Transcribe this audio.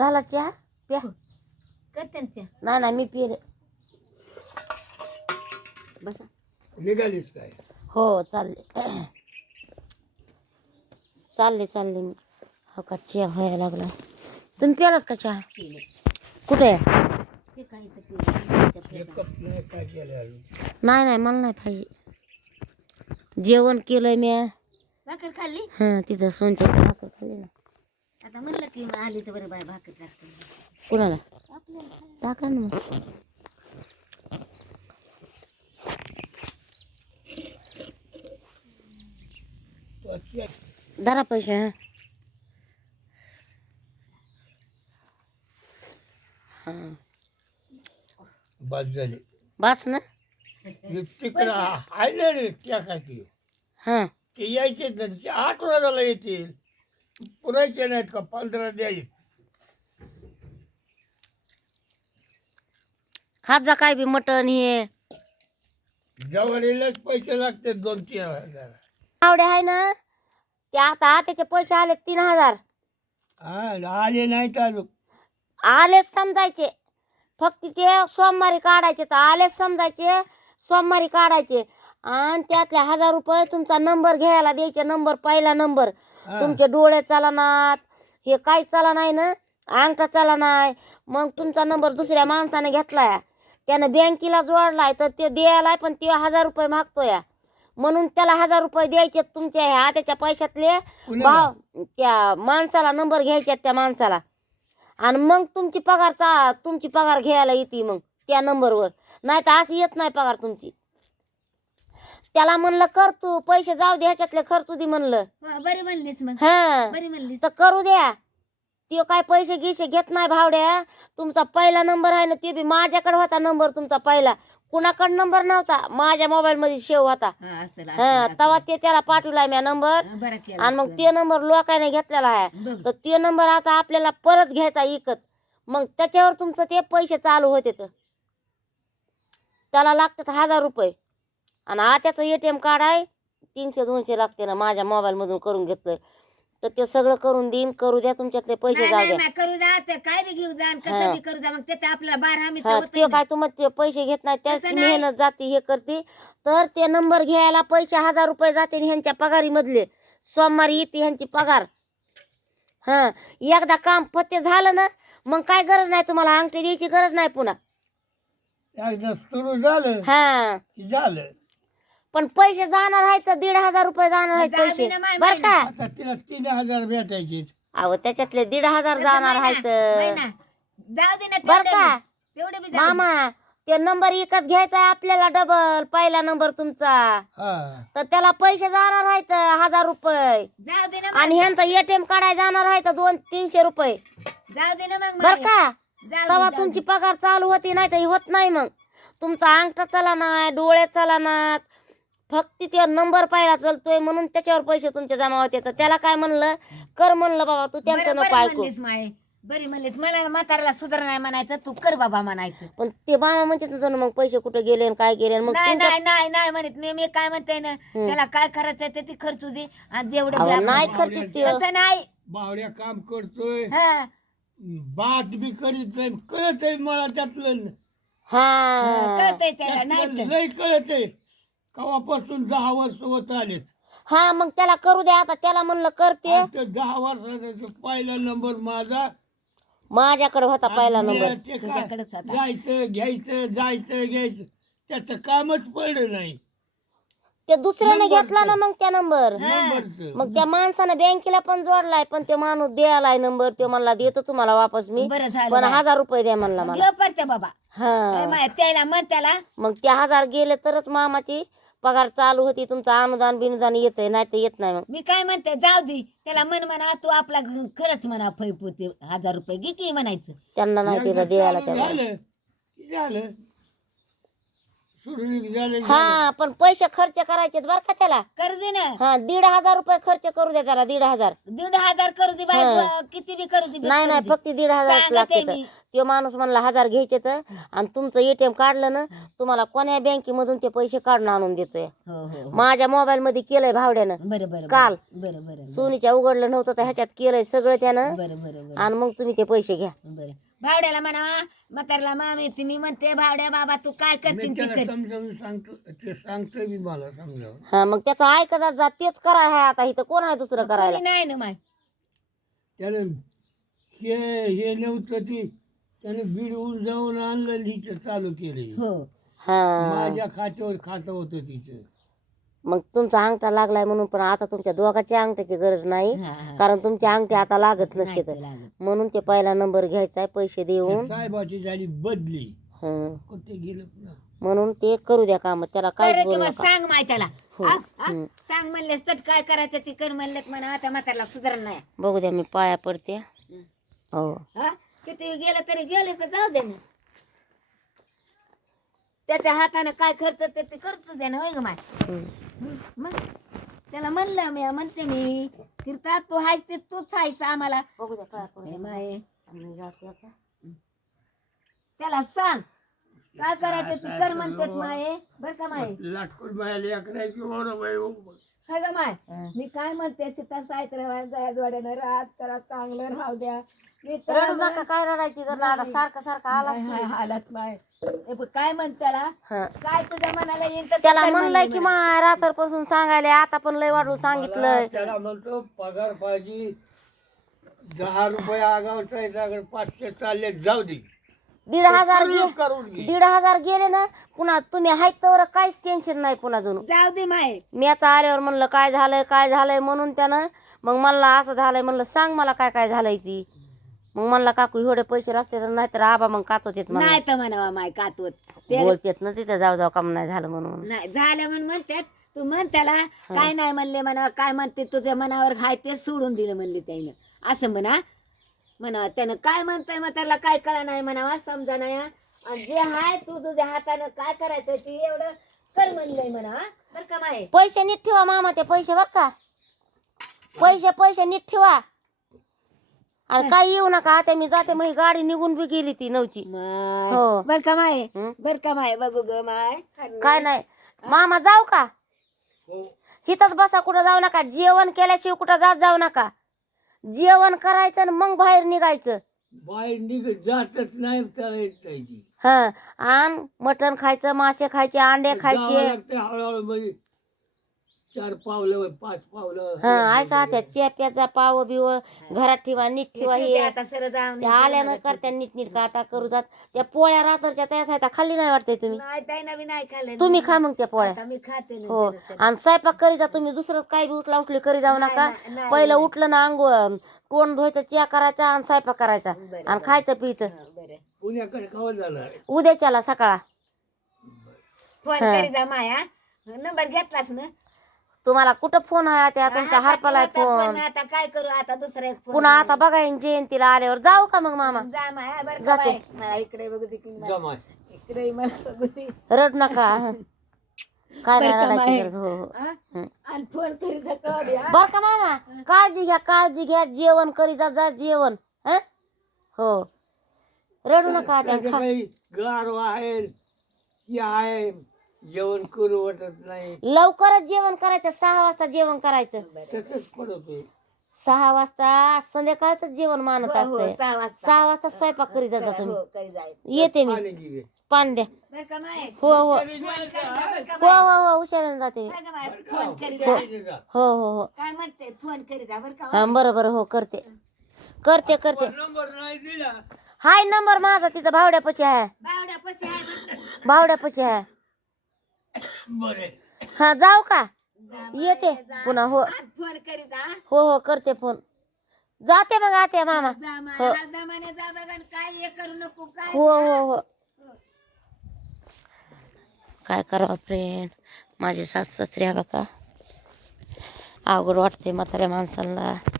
झाला चहा प्या करते ना चहा. नाही नाही मी पिले बसा निघालीस काय हो चालले चालले चालले मी हो का चहा व्हायला लागला तुम्ही प्यालात का चहा पिले. कुठे ते काही तर पिले. एक कप नाही काय केलं अजून. नाही नाही मला नाही पाहिजे जेवण केलंय मी भाकर खाल्ली. हां तिथं सोनच्या भाकर खाल्ली ना आता म्हणलं की मग आली तर बरं बाय भाकर टाकते. कुणाला आपल्याला टाका ना मग तो अशी धरा पैसे हां बाद झाली बस ना तिकडं आहे ना रे त्या खाती हां ते यायचे ना ते 8 वाजायला येतील पुरायचे नाहीत का 15 द्यायचे खात जा काय बी मटण हे जवारीलाच पैसे लागते 2-3 हजार आवडे आहे ना ते आता त्याचे पैसे आले 3000 हा आले नाहीत अजून आलेच समजायचे फक्त ते सोमवारी काढायचे तर आलेच समजायचे सोमवारी काढायचे आणि त्यातले 1000 रुपये तुमचा नंबर घ्यायला द्यायचे नंबर पहिला नंबर हा. तुमचे डोळे चालनात हे काही चला नाही ना अंक चला नाही मग तुमचा नंबर दुसऱ्या माणसाने घेतलाय त्यानं बँकेला जोडलाय तर ते द्यायलाय पण ते 1000 रुपये मागतोय म्हणून त्याला 1000 रुपये द्यायचे तुमच्या ह्या त्याच्या पैशातले कुणाला? भाव त्या माणसाला नंबर घ्यायचे त्या माणसाला आणि मग तुमची पगार घ्यायला येते मग त्या नंबरवर नाही तर असं येत नाही पगार तुमची त्याला म्हणलं कर तू पैसे जाऊ दे ह्याच्यातले खर्चू दे म्हणलं बरी म्हणलीस मग. हा बरी म्हणलीस. तर करू द्या ते काय पैसे गिसे घेत नाही भावड्या तुमचा पहिला नंबर आहे ना ते बी माझ्याकडे होता नंबर तुमचा पहिला कुणाकडे नंबर नव्हता माझ्या मोबाईल मध्ये सेव्ह होता हा असेल हा तेव्हा ते त्याला पाठवलाय मी नंबर बरं केलं. आणि मग ते नंबर लोकांनी घेतलेला आहे बघ. तर ते नंबर आता आपल्याला परत घ्यायचा इकत मग त्याच्यावर तुमचं ते पैसे चालू होते तर त्याला लागतात 1000 रुपये आणि आत्याचं ATM कार्ड आहे 300-200 लागते ना माझ्या मोबाईल मधून करून घेतलंय तर ते सगळं करून देईन करू द्या तुमच्यातले पैसे नाही, जाऊ नाही, द्या नाही, करू जा ते काय बी घेऊ जा आणि हा. कसं बी करू जा मग त्याचं आपल्याला 12 आम्ही हा ते काय तुम्हाला ते पैसे घेत नाही त्याची तसं नाही. मेहनत जाते हे करते तर ते नंबर घ्यायला पैसे 1000 रुपये जाते आणि ह्यांच्या पगारी मधले सोमवारी येते ह्यांची पगार हा एकदा काम फत्ते झालं ना मग काय गरज नाही तुम्हाला अंगठी द्यायची गरज नाही पुन्हा एकदा सुरू झालं हा की झालं पण पैसे जाणार आहेत तर 1500 रुपये जाणार आहेत जाऊ दे पैसे ना माय बर का आता तिला 3000 भेटायचे अहो त्याच्यातले 1500 जाणार आहेत महिना. जाऊ दे ना बर तेवढे का बी. तेवढे बी जाऊ दे. मामा ते नंबर विकत घ्यायचा आहे आपल्याला डबल पहिला नंबर तुमचा हा तर त्याला पैसे जाणार आहेत 1000 रुपये जाऊ दे ना आणि मग. ह्यांचा ATM काढायला जाणार आहे तर 200-300 रुपये जाऊ दे ना मग बर माय. का जाऊ दे, तेव्हा जाऊ तुमची पगार चालू होती नाही तर होत नाही मग तुमचा अंगठा चला नाही डोळे चला नात फक्त ते नंबर पहिला चलतोय म्हणून त्याच्यावर पैसे तुमचे जमा होते तर त्याला काय म्हणलं कर म्हणलं बाबा तू दे. त्यांचं बरं- नको बरं ऐकू म्हणलीस माय बरी म्हणलीस मला म्हाताऱ्याला सुधार नाही म्हणायचं तू कर बाबा म्हणायचं पण ते मामा म्हणते ना जणू मग पैसे कुठे गेले आणि काय गेले आणि मग नाही तुमच्या नाही नाही नाही म्हणत मी काय म्हणते ना त्याला काय करायचं ते ती खर्चू दे आणि जेवढं बी अहो, आपण- नाही करते ते तसं नाही बावड्या काम करतोय हा बात बी करीत नाही कळत आहे मला त्यातलं हा कळतंय त्याला नाही त्यातलं तर. लय कळत आहे कवापासून 10 वर्ष होत आलेत हा मग त्याला करू द्या आता त्याला म्हणलं करते आणि ते 10 वर्षाचा जो पहिला नंबर माझा माझ्याकडे होता पहिला मी नंबर ते काय तुझ्याकडेच होता. जायचं घ्यायचं त्याचं कामच पडलं नाही ते दुसऱ्याने नंबर घेतला ना मग त्या नंबर नंबरचं मग त्या माणसानं बँकेला पण जोडलाय पण ते माणूस द्यायलाय नंबर ते म्हणला देतो तुम्हाला वापस मी बरं झालं पण बाय. 1000 रुपये द्या म्हणला मला देव पडते बाबा हा माय त्याला म्हण त्याला मग ते 1000 गेले तरच मामाची पगार चालू होती तुमचं अनुदान बिनुदान येतंय नाही तर येत नाही मग मी काय म्हणते जाऊ दे त्याला म्हणा तू आपला खरंच म्हणा फैपोते 1000 रुपये घे की म्हणायचं त्यांना नाही तिला एकदा द्यायला चालू त्या झालं की झालं सुरळीत झाले हा पण पैसे खर्च करायचे बरं का त्याला. कर दे ना. हा 1,500 रुपये खर्च करू दे त्याला 1,500. 1,500 करू दे बाई, हा. किती बी करू दे, बस नाही करू नाही दे. फक्त 1,500 सांगते लागते. मी. तो माणूस म्हणला 1000 घ्यायचे तर आणि तुमचं एटीएम काढलं ना तुम्हाला कोण्या बँकेमधून ते पैसे काढून आणून देतोय. हो हो हो. माझ्या मोबाईल मध्ये केलंय भावड्यानं. बरं बरं काल. बरं बरं सोनीच्या उघडलं नव्हतं तर ह्याच्यात केलंय सगळं त्यानं. बरं बरं बरं आणि मग तुम्ही ते पैसे घ्या. बरं. भावड्याला म्हणा, म्हातारला मामी मी म्हणते भावड्या बाबा तू काय मी करतील ती त्याला कर. समजावून सांगतो, ते सांगतोय मी मला समजावून. हा मग त्याचं ऐकत जा तेच करा. आहे आता इथं कोण आहे दुसरं करायला. कोणी नाही ना माय. त्यानं हे नव्हतं ती, त्याने बिडवून जाऊन आणलं लिहिचं चालू केले. हो हा माझ्या खात्यावर खातं होतं तिचं. मग तुमचा अंगठा लागलाय म्हणून. पण आता तुमच्या दोघांच्या अंगठ्याची गरज नाही हा, हा. कारण तुमचे अंगठे आता लागत नसते नाही तर. ते लागत. म्हणून ते पहिला नंबर घ्यायचा पैसे देऊन. साहेबाची झाली बदली, हं. कुठे गेलं पुन्हा. म्हणून ते करू द्या काम त्याला काय बरं बोलू किंवा नका. सांग माय त्याला. हो. हा? हा? हं. सांग म्हणलेस तर काय करायचं ती कर म्हणलेत म्हणा, आता म्हातारला सुधारण नाही. बघू द्या मी पाया पडते. हं. हो हा? किती गेलं तरी गेले तर जाऊ दे ना. त्याच्या हाताने काय खर्च ते खर्च दे ना होय ग माय. हं. मग त्याला म्हणलं म्हणते मी कीर्ता तू हायस ते तूच हायस आम्हाला. बघू द्या पाया पडू ए द्या. माये, आम्ही जाते आता. त्याला सांग काय करायचं ती कर म्हणतेत माये. बर का माये. लाटकून बाहेर अकरायची बरोबर. काय ग माय. हं. मी काय म्हणते सीता सायत्र जाया जोड्यानं राहत करा चांगलं राहू द्या. मी तर रडू नका काय रडायची गरज नाही. आता सारखं सारखं आला नाही, हालत माय. ए बघ, काय म्हणत त्याला हं. काय तुझ्या मनाला येईल तसं त्याला कर म्हणलंय म्हणले की मला. मा रात्रपासून सांगायला आता पण लय वाढवून सांगितलंय. त्याला म्हणतो पगार पाहिजे 10 रुपये आगावचा 500 चालले जाऊ दे. 1,500 करून घे. 1,500 गेले ना पुन्हा तुम्ही हायत तर काहीच टेन्शन नाही पुन्हा जणू. जाऊ दे माय. मी आता आल्यावर म्हणलं काय झालंय म्हणून त्यानं मग मला असं झालंय म्हणलं सांग मला काय काय झालंय ती. मग म्हणला काकू एवढे पैसे लागते तर नाहीतर आबा मग कातो देत मला नाही तर म्हणावा माय कातवत ते बोलतेत ना तिथे जाऊ जाऊ काम नाही झालं म्हणून. नाही झालं म्हणून म्हणतात. तू म्हण त्याला काय नाही म्हणले म्हणा, काय म्हणते तुझ्या मनावर हाय ते सोडून दिलं म्हणले त्यानं असं म्हणा त्यानं काय म्हणताय मग त्याला काय कळा नाही म्हणावा समजा नाही. आणि जे हाय तू तुझ्या हातानं काय करायचं ते एवढं कर म्हणलंय म्हणा. बर का माय. पैसे नीट ठेवा मामा ते पैसे बर का. पैसे नीट ठेवा आणि काही येऊ नका. आता मी जाते मग गाडी निघून बी गेली ती 9ची. माय. हो. बर का माय. हं? बर का माय. बघू ग माय. काय नाही मामा जाऊ का. हो. इथंच बसा कुठं जाऊ नका. जेवण केल्याशिवाय कुठं जाऊ नका. जेवण करायचं आणि मग बाहेर निघायचं. बाहेर जातच नाही त्याला येत नाही ती. हा आणि मटण खायचं, मासे खायचे, अंडे जावं खायचे. लागतं हळूहळू म्हणजे 4 पावलं 5 पावलं. हा ऐका त्या चेप्याचा पाव बिव घरात ठेवा नीट ठेवा. हे आता सर जाऊन ते आल्यानं करत्या नीट नीट का आता करू जात. त्या पोळ्या रात्रच्या तयार आहेत खाल्ली नाही वाटतंय तुम्ही. नाही ताई नवीन नाही खाल्लं. तुम्ही खा मग त्या पोळ्या. आता मी खाते ना हो जरासं. आणि स्वयंपाक करी जा तुम्ही. दुसरं काय बी उठली करी जाऊ नका. नाही, पहिलं उठलं ना अंघोळ तोंड धुवायचं, चहा करायचा आणि स्वयंपाक करायचा आणि खायचं पियचं. बरं. पुण्याकडे कवा जाणार. उद्याच्याला सकाळ फोन करी जा माया. नंबर घेतलास ना. तुम्हाला कुठं फोन आहे आता तुमच्या हरपाला आता फोन. आता काय करू आता दुसरा एक फोन. पुन्हा आता बघा जयंतीला आल्यावर जाऊ का मग मामा. जा माया. बरं का जाते. बाई. मला इकडे बघू दे की मला. जमाय. इकडे मला बघू दे. रड नका. काय नाही बरं का रडायची माय? गरज. हो हो हा? आणि फोन करी जा कवा बी, हा? बर का मामा. काळजी घ्या जेवण करी जा जेवण. हं? हो रडू नका आता. त्याचं काही गारवा आहे की आहे जेवण करू वाटत नाही. लवकरच जेवण करायचं. 6 वाजता जेवण करायचं. तसंच पडतोय. 6 वाजता संध्याकाळचं जेवण मानत हो, हो, असतंय. 6 वाजता. 6 वाजता स्वयंपाक करी जाता तुम्ही. हो, करी जाय. येते मी. पाणी घे. पाणी द्या. बरं का माय? हो हो फोन करी जा, बरं का हो माय? हो हो हुशाराने जाते मी. बरं का माय? फोन करी हो. जा. हो हो हो काय म्हणते फोन करी जा बरं का हा माय? बरं हो करते. नंबर नाही दिला. हाय नंबर माझा तिथं भावड्यापाशी आहे. बावड्यापाशी आहे बरं का? भावड्यापाशी आहे. बरे. हा जाऊ का. जा माय, येते जा. पुन्हा. हो आणि फोन करी जा. हो हो करते फोन. जाते मग आते मामा. जा माय. हो. हरदमाने जा बघा आणि काय हे करू नको काय. हो हो हो काय करावं फ्रेंड. माझे सासू सासरे बघा अवघड वाटते म्हाताऱ्या माणसाला.